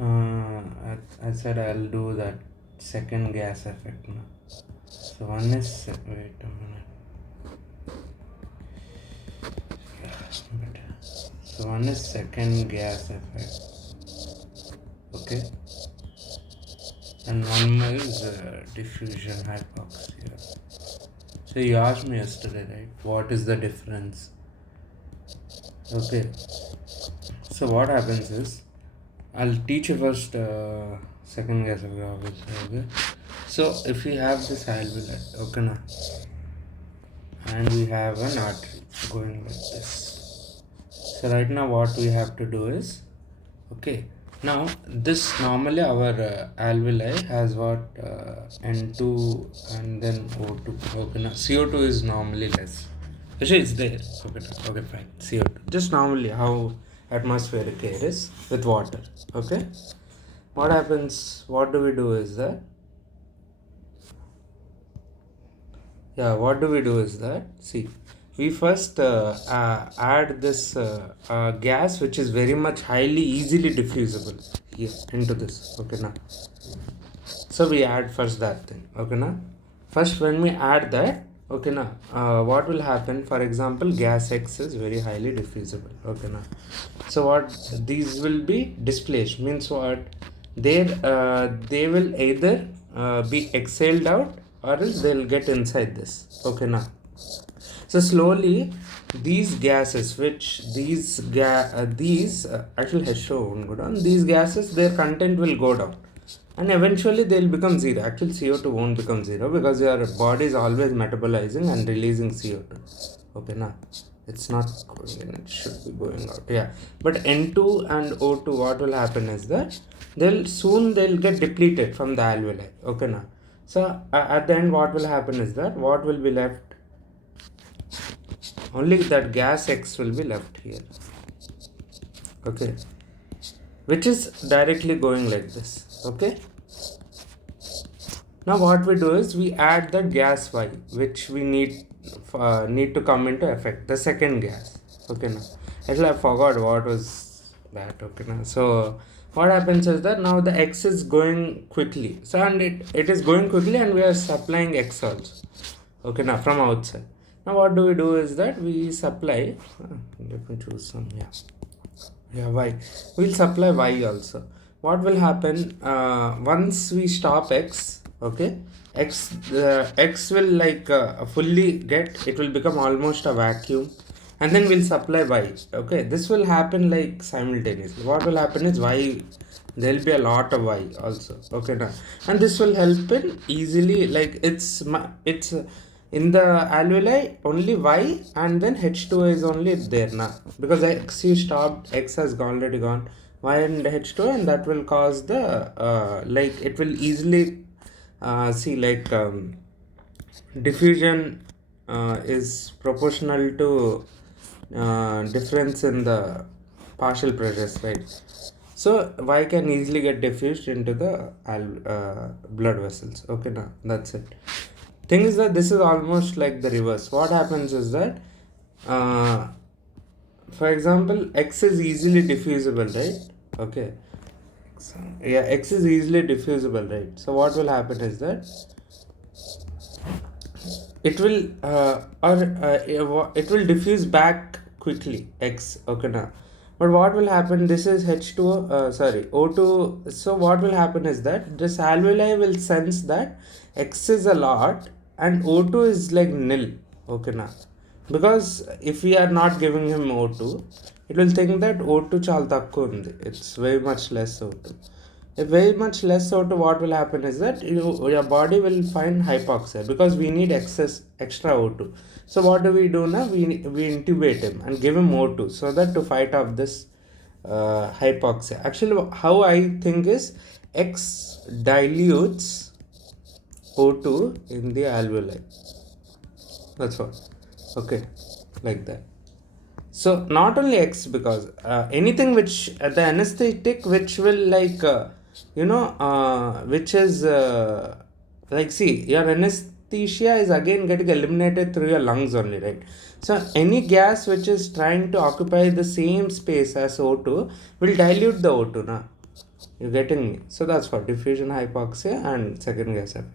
I said I'll do that second gas effect now. So one is wait a minute. So one is second gas effect, okay, and one is diffusion hypoxia. So you asked me yesterday, right? What is the difference? Okay. So what happens is, I'll teach you first second gas effect, obviously. Okay. So if we have this alveoli, okay, now, and we have an artery going like this. So right now what we have to do is, okay, now this normally our alveoli has what N2 and then O2. Okay, now CO2 is normally less. Actually, it's there. Okay, okay, fine. CO2. Just normally how atmospheric air is with water. Okay. What happens? What do we do is that? Yeah, what do we do is that? See, we first add this gas which is very much highly easily diffusible here into this. Okay, now. So we add first that thing. Okay, now. First, when we add that, okay, now, what will happen? For example, gas X is very highly diffusible. Okay, now. So what these will be displaced means what? They will either be exhaled out or else they'll get inside this. Okay, now. So slowly, these gases, which these actually has shown go down. These gases, their content will go down, and eventually they'll become zero. Actually, CO2 won't become zero because your body is always metabolizing and releasing CO2. Okay, now it's not going in; it should be going out. Yeah, but N2 and O2, what will happen is that they'll get depleted from the alveoli. Okay, now. So at the end, what will happen is that what will be left? Only that gas X will be left here. Okay, which is directly going like this. Okay, now what we do is we add the gas Y, which we need to come into effect, the second gas. Okay, now actually I forgot what was that. Okay, now so what happens is that now the X is going quickly, so and it is going quickly and we are supplying X also. Okay, now from outside. Now what do we do is that we supply, let me choose some, yeah, Y. We'll supply Y also. What will happen once we stop X? Okay, X will like fully get, it will become almost a vacuum, and then we'll supply Y. Okay, this will happen like simultaneously. What will happen is Y, there'll be a lot of Y also. Okay, now, and this will help in easily, like it's in the alveoli only Y and then H2O is only there now, because X you stopped, X has already gone, Y and H2O, and that will cause the like it will easily see like diffusion is proportional to difference in the partial pressures, right? So Y can easily get diffused into the blood vessels. Okay, now that's it. Thing is that this is almost like the reverse. What happens is that, uh, for example, X is easily diffusible, right? Okay. Yeah, X is easily diffusible, right? So what will happen is that it will it will diffuse back quickly, X. Okay, now. But what will happen? This is H2O. Sorry, O2. So what will happen is that this alveoli will sense that X is a lot and O2 is like nil. Okay, now, because if we are not giving him O2, it will think that O2 చాలా తక్కువ ఉంది. It's very much less O2. If very much less O2, what will happen is that your body will find hypoxia because we need extra O2. So what do we do now? We intubate him and give him O2 so that to fight off this hypoxia. Actually, how I think is X dilutes O2 in the alveoli. That's what. Okay, like that. So not only X, because anything which the anesthetic which will like which is like, see, your anesthesia is again getting eliminated through your lungs only, right? So any gas which is trying to occupy the same space as O2 will dilute the O2 now. You getting me? So that's what diffusion hypoxia and second gas effect.